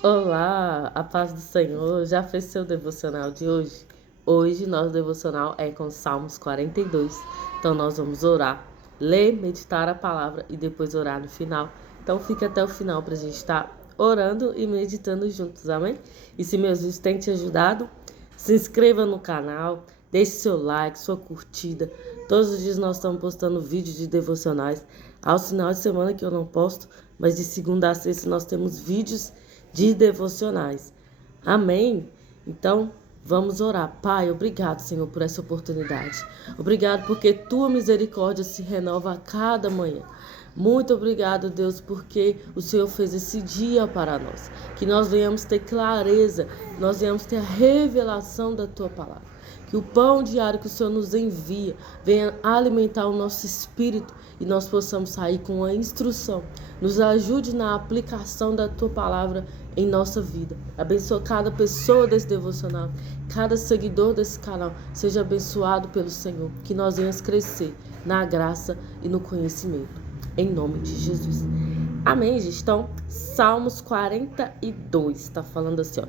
Olá, a paz do Senhor. Já fez seu devocional de hoje? Hoje, nosso devocional é com Salmos 42. Então, nós vamos orar, ler, meditar a palavra e depois orar no final. Então, fique até o final para a gente estar orando e meditando juntos, amém? E se meus vídeos têm te ajudado, se inscreva no canal, deixe seu like, sua curtida. Todos os dias nós estamos postando vídeos de devocionais. Aos finais de semana que eu não posto, mas de segunda a sexta nós temos vídeos de devocionais. Amém? Então, vamos orar. Pai, obrigado, Senhor, por essa oportunidade. Obrigado porque tua misericórdia se renova a cada manhã. Muito obrigado, Deus, porque o Senhor fez esse dia para nós. Que nós venhamos ter clareza, que nós venhamos ter a revelação da tua palavra. Que o pão diário que o Senhor nos envia venha alimentar o nosso espírito e nós possamos sair com a instrução. Nos ajude na aplicação da tua palavra em nossa vida. Abençoa cada pessoa desse devocional, cada seguidor desse canal. Seja abençoado pelo Senhor. Que nós venhamos crescer na graça e no conhecimento. Em nome de Jesus. Amém, gente? Então, Salmos 42 está falando assim, ó.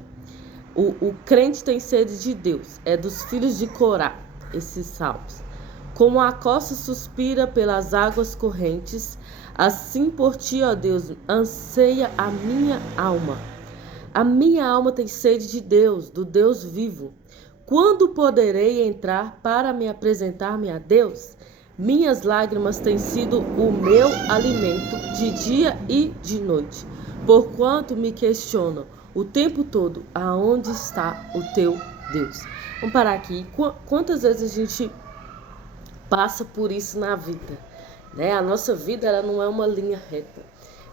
O crente tem sede de Deus, é dos filhos de Corá, esses salmos. Como a costa suspira pelas águas correntes, assim por ti, ó Deus, anseia a minha alma. A minha alma tem sede de Deus, do Deus vivo. Quando poderei entrar para me apresentar-me a Deus? Minhas lágrimas têm sido o meu alimento de dia e de noite, porquanto me questionam o tempo todo, aonde está o teu Deus? Vamos parar aqui. Quantas vezes a gente passa por isso na vida, né? A nossa vida, ela não é uma linha reta.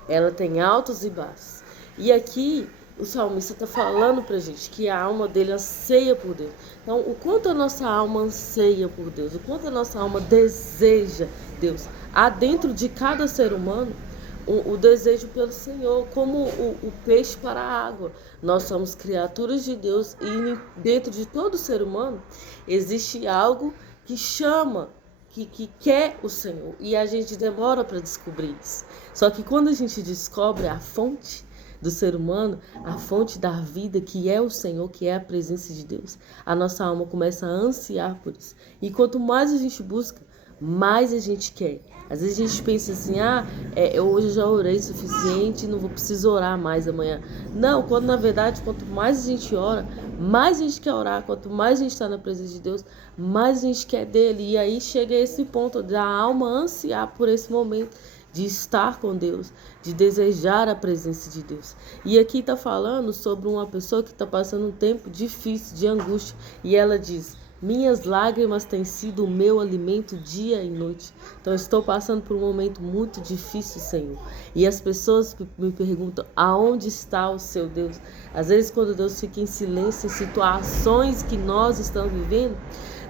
Ela tem altos e baixos. E aqui o salmista está falando pra gente que a alma dele anseia por Deus. Então, o quanto a nossa alma anseia por Deus, o quanto a nossa alma deseja Deus. Há dentro de cada ser humano o desejo pelo Senhor, como o peixe para a água. Nós somos criaturas de Deus e dentro de todo ser humano existe algo que chama, que quer o Senhor. E a gente demora para descobrir isso. Só que quando a gente descobre a fonte do ser humano, a fonte da vida, que é o Senhor, que é a presença de Deus, a nossa alma começa a ansiar por isso. E quanto mais a gente busca, mais a gente quer. Às vezes a gente pensa assim, eu hoje já orei o suficiente, não vou precisar orar mais amanhã. Não, quando na verdade, quanto mais a gente ora, mais a gente quer orar. Quanto mais a gente está na presença de Deus, mais a gente quer dele. E aí chega esse ponto da alma ansiar por esse momento de estar com Deus, de desejar a presença de Deus. E aqui está falando sobre uma pessoa que está passando um tempo difícil, de angústia. E ela diz: minhas lágrimas têm sido o meu alimento dia e noite. Então, eu estou passando por um momento muito difícil, Senhor. E as pessoas me perguntam, aonde está o seu Deus? Às vezes, quando Deus fica em silêncio em situações que nós estamos vivendo,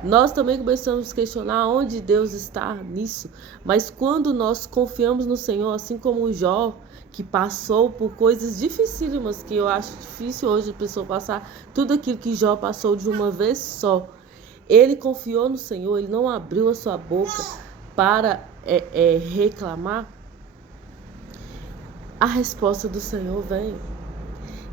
nós também começamos a questionar onde Deus está nisso. Mas quando nós confiamos no Senhor, assim como o Jó, que passou por coisas dificílimas, que eu acho difícil hoje a pessoa passar tudo aquilo que Jó passou de uma vez só. Ele confiou no Senhor, ele não abriu a sua boca para reclamar. A resposta do Senhor vem.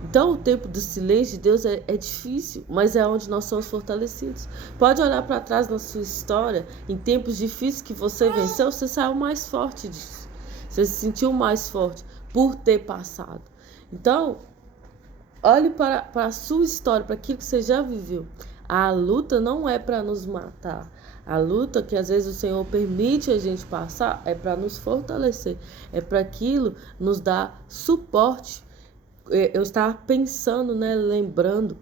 Então, o tempo do silêncio de Deus é difícil, mas é onde nós somos fortalecidos. Pode olhar para trás na sua história, em tempos difíceis que você venceu, você saiu mais forte disso. Você se sentiu mais forte por ter passado. Então, olhe para a sua história, para aquilo que você já viveu. A luta não é para nos matar. A luta que às vezes o Senhor permite a gente passar é para nos fortalecer. É para aquilo nos dar suporte. Eu estava pensando, né, lembrando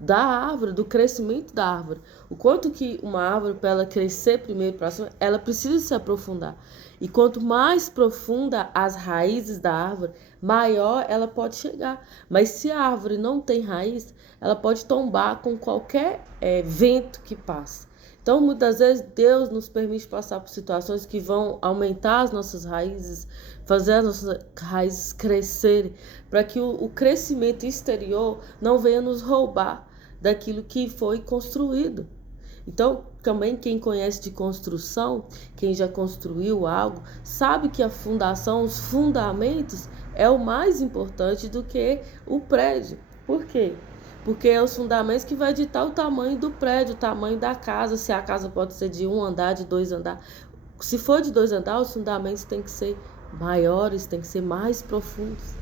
da árvore, do crescimento da árvore. O quanto que uma árvore, para ela crescer primeiro para cima, ela precisa se aprofundar. E quanto mais profunda as raízes da árvore, maior ela pode chegar. Mas se a árvore não tem raiz, ela pode tombar com qualquer vento que passe. Então, muitas vezes, Deus nos permite passar por situações que vão aumentar as nossas raízes, fazer as nossas raízes crescerem, para que o crescimento exterior não venha nos roubar daquilo que foi construído. Então, também quem conhece de construção, quem já construiu algo, sabe que a fundação, os fundamentos é o mais importante do que o prédio. Por quê? Porque é os fundamentos que vai ditar o tamanho do prédio, o tamanho da casa, se a casa pode ser de 1 andar, de 2 andares. Se for de 2 andares, os fundamentos têm que ser maiores, têm que ser mais profundos.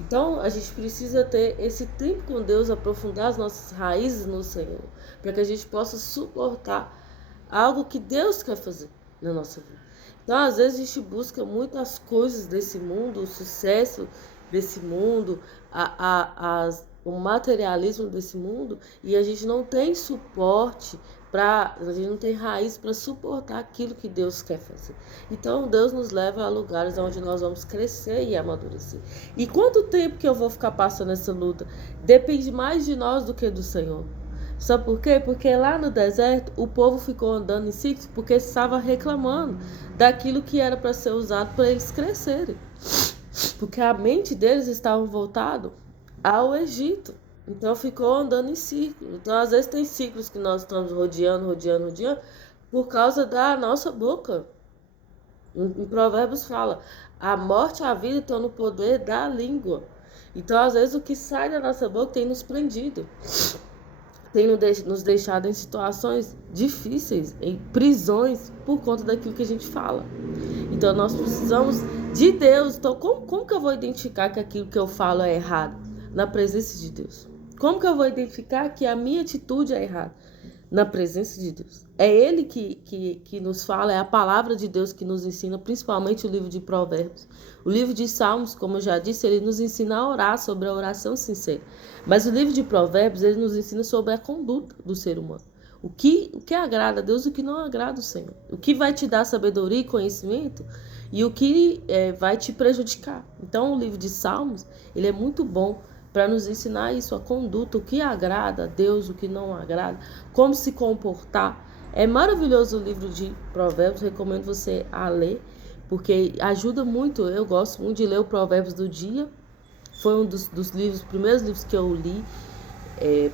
Então, a gente precisa ter esse tempo com Deus, aprofundar as nossas raízes no Senhor, para que a gente possa suportar algo que Deus quer fazer na nossa vida. Então, às vezes, a gente busca muitas coisas desse mundo, o sucesso desse mundo, o materialismo desse mundo, e a gente não tem suporte, a gente não tem raiz para suportar aquilo que Deus quer fazer. Então, Deus nos leva a lugares onde nós vamos crescer e amadurecer. E quanto tempo que eu vou ficar passando essa luta? Depende mais de nós do que do Senhor. Sabe por quê? Porque lá no deserto o povo ficou andando em ciclos porque estava reclamando daquilo que era para ser usado para eles crescerem. Porque a mente deles estava voltada ao Egito. Então ficou andando em círculo. Então às vezes tem ciclos que nós estamos rodeando por causa da nossa boca. Em Provérbios fala, a morte e a vida estão no poder da língua. Então às vezes o que sai da nossa boca tem nos prendido. Tem nos deixado em situações difíceis, em prisões, por conta daquilo que a gente fala. Então nós precisamos de Deus. Então como que eu vou identificar que aquilo que eu falo é errado? Na presença de Deus. Como que eu vou identificar que a minha atitude é errada? Na presença de Deus. É Ele que nos fala, é a palavra de Deus que nos ensina, principalmente o livro de Provérbios. O livro de Salmos, como eu já disse, ele nos ensina a orar, sobre a oração sincera. Mas o livro de Provérbios, ele nos ensina sobre a conduta do ser humano. O que agrada a Deus e o que não agrada o Senhor. O que vai te dar sabedoria e conhecimento e o que vai te prejudicar. Então, o livro de Salmos, ele é muito bom para nos ensinar isso, a conduta, o que agrada a Deus, o que não agrada, como se comportar. É maravilhoso o livro de Provérbios, recomendo você a ler, porque ajuda muito. Eu gosto muito de ler o Provérbios do dia. Foi um dos primeiros livros que eu li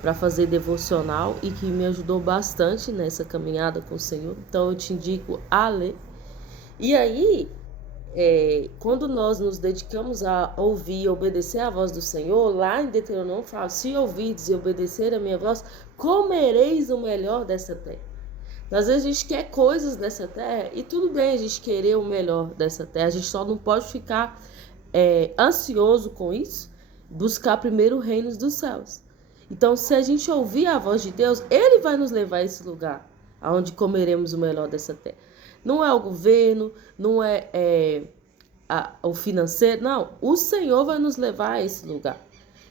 para fazer devocional e que me ajudou bastante nessa caminhada com o Senhor. Então eu te indico a ler. E aí, quando nós nos dedicamos a ouvir e obedecer a voz do Senhor, lá em Deuteronômio fala, se ouvirdes e obedecer a minha voz, comereis o melhor dessa terra. Às vezes a gente quer coisas dessa terra e tudo bem a gente querer o melhor dessa terra, a gente só não pode ficar ansioso com isso, buscar primeiro o reino dos céus. Então, se a gente ouvir a voz de Deus, Ele vai nos levar a esse lugar, onde comeremos o melhor dessa terra. Não é o governo, não é o financeiro, não. O Senhor vai nos levar a esse lugar.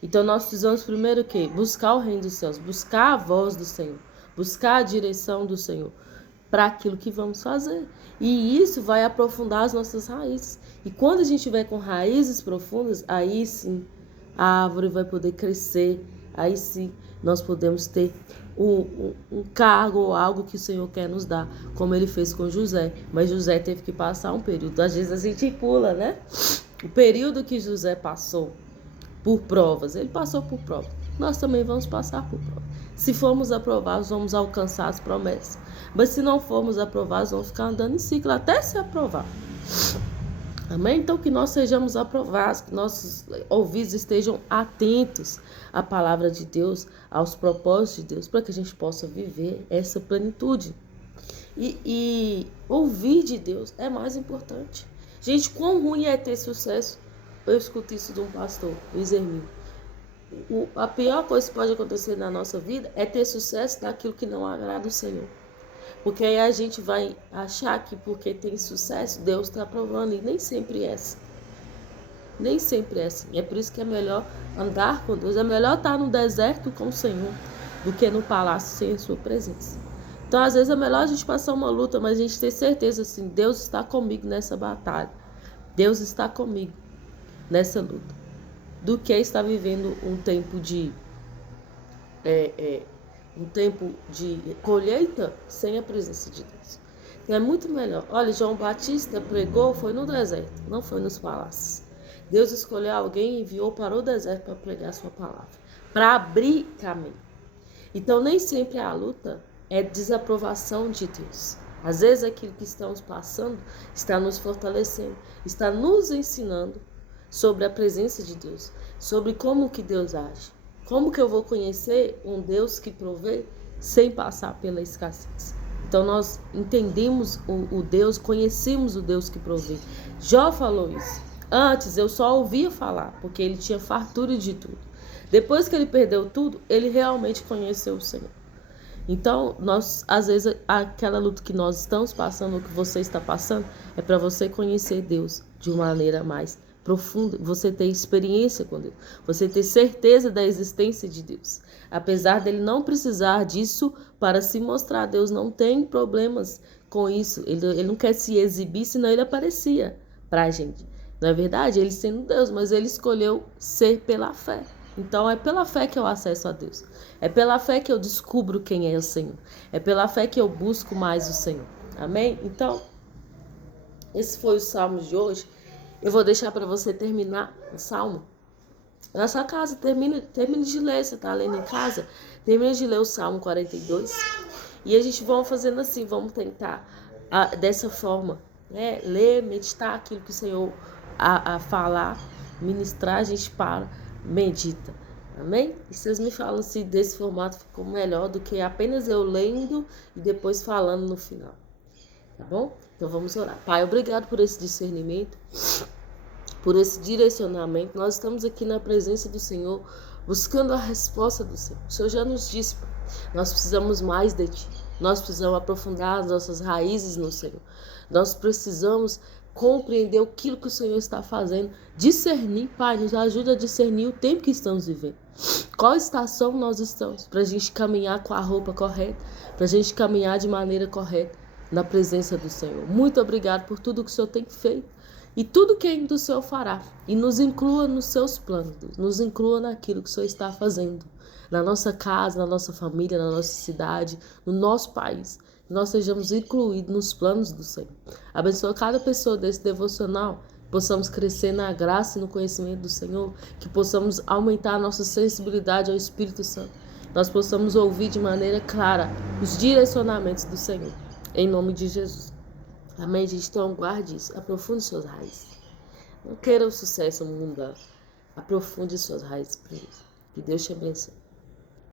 Então, nós precisamos primeiro o quê? Buscar o reino dos céus, buscar a voz do Senhor, buscar a direção do Senhor para aquilo que vamos fazer. E isso vai aprofundar as nossas raízes. E quando a gente estiver com raízes profundas, aí sim a árvore vai poder crescer. Aí sim nós podemos ter um cargo ou algo que o Senhor quer nos dar, como ele fez com José. Mas José teve que passar um período. Às vezes a gente pula, né? O período que José passou por provas, ele passou por provas. Nós também vamos passar por provas. Se formos aprovados, vamos alcançar as promessas. Mas se não formos aprovados, vamos ficar andando em ciclo até ser aprovado. Amém? Então, que nós sejamos aprovados, que nossos ouvidos estejam atentos à palavra de Deus, aos propósitos de Deus, para que a gente possa viver essa plenitude. E ouvir de Deus é mais importante. Gente, quão ruim é ter sucesso? Eu escuto isso de um pastor, Luiz Hermínio. A pior coisa que pode acontecer na nossa vida é ter sucesso naquilo que não agrada o Senhor. Porque aí a gente vai achar que porque tem sucesso, Deus está aprovando. E nem sempre é assim. Nem sempre é assim. É por isso que é melhor andar com Deus. É melhor estar no deserto com o Senhor do que no palácio sem a sua presença. Então, às vezes, é melhor a gente passar uma luta, mas a gente ter certeza assim, Deus está comigo nessa batalha. Deus está comigo nessa luta. Do que estar vivendo um tempo de colheita sem a presença de Deus. Então é muito melhor. Olha, João Batista pregou, foi no deserto, não foi nos palácios. Deus escolheu alguém e enviou para o deserto para pregar a sua palavra, para abrir caminho. Então nem sempre a luta é desaprovação de Deus. Às vezes aquilo que estamos passando está nos fortalecendo, está nos ensinando sobre a presença de Deus, sobre como que Deus age. Como que eu vou conhecer um Deus que provê sem passar pela escassez? Então nós entendemos o Deus, conhecemos o Deus que provê. Jó falou isso. Antes eu só ouvia falar, porque ele tinha fartura de tudo. Depois que ele perdeu tudo, ele realmente conheceu o Senhor. Então, às vezes, aquela luta que nós estamos passando, o que você está passando, é para você conhecer Deus de uma maneira mais profunda, você ter experiência com Deus, você ter certeza da existência de Deus. Apesar dele não precisar disso para se mostrar, Deus não tem problemas com isso. Ele não quer se exibir, senão ele aparecia para a gente. Não é verdade? Ele sendo Deus, mas ele escolheu ser pela fé. Então é pela fé que eu acesso a Deus. É pela fé que eu descubro quem é o Senhor. É pela fé que eu busco mais o Senhor. Amém? Então, esse foi o Salmo de hoje. Eu vou deixar para você terminar o Salmo na sua casa. Termine de ler. Você está lendo em casa? Termine de ler o Salmo 42. E a gente vai fazendo assim. Vamos tentar dessa forma, né? Ler, meditar aquilo que o Senhor a falar, ministrar, a gente para, medita. Amém? E vocês me falam se desse formato ficou melhor do que apenas eu lendo e depois falando no final. Tá bom? Então vamos orar. Pai, obrigado por esse discernimento, por esse direcionamento. Nós estamos aqui na presença do Senhor, buscando a resposta do Senhor. O Senhor já nos disse, Pai, nós precisamos mais de Ti. Nós precisamos aprofundar as nossas raízes no Senhor. Nós precisamos compreender aquilo que o Senhor está fazendo. Discernir, Pai, nos ajuda a discernir o tempo que estamos vivendo. Qual estação nós estamos? Para a gente caminhar com a roupa correta, para a gente caminhar de maneira correta na presença do Senhor. Muito obrigado por tudo que o Senhor tem feito e tudo que ainda o Senhor fará. E nos inclua nos seus planos, Deus. Nos inclua naquilo que o Senhor está fazendo. Na nossa casa, na nossa família, na nossa cidade, no nosso país. Que nós sejamos incluídos nos planos do Senhor. Abençoa cada pessoa desse devocional. Possamos crescer na graça e no conhecimento do Senhor. Que possamos aumentar a nossa sensibilidade ao Espírito Santo. Nós possamos ouvir de maneira clara os direcionamentos do Senhor. Em nome de Jesus. Amém, gente? Então guarde isso. Aprofunde suas raízes. Não queira o sucesso mundano. Aprofunde suas raízes. Que Deus te abençoe.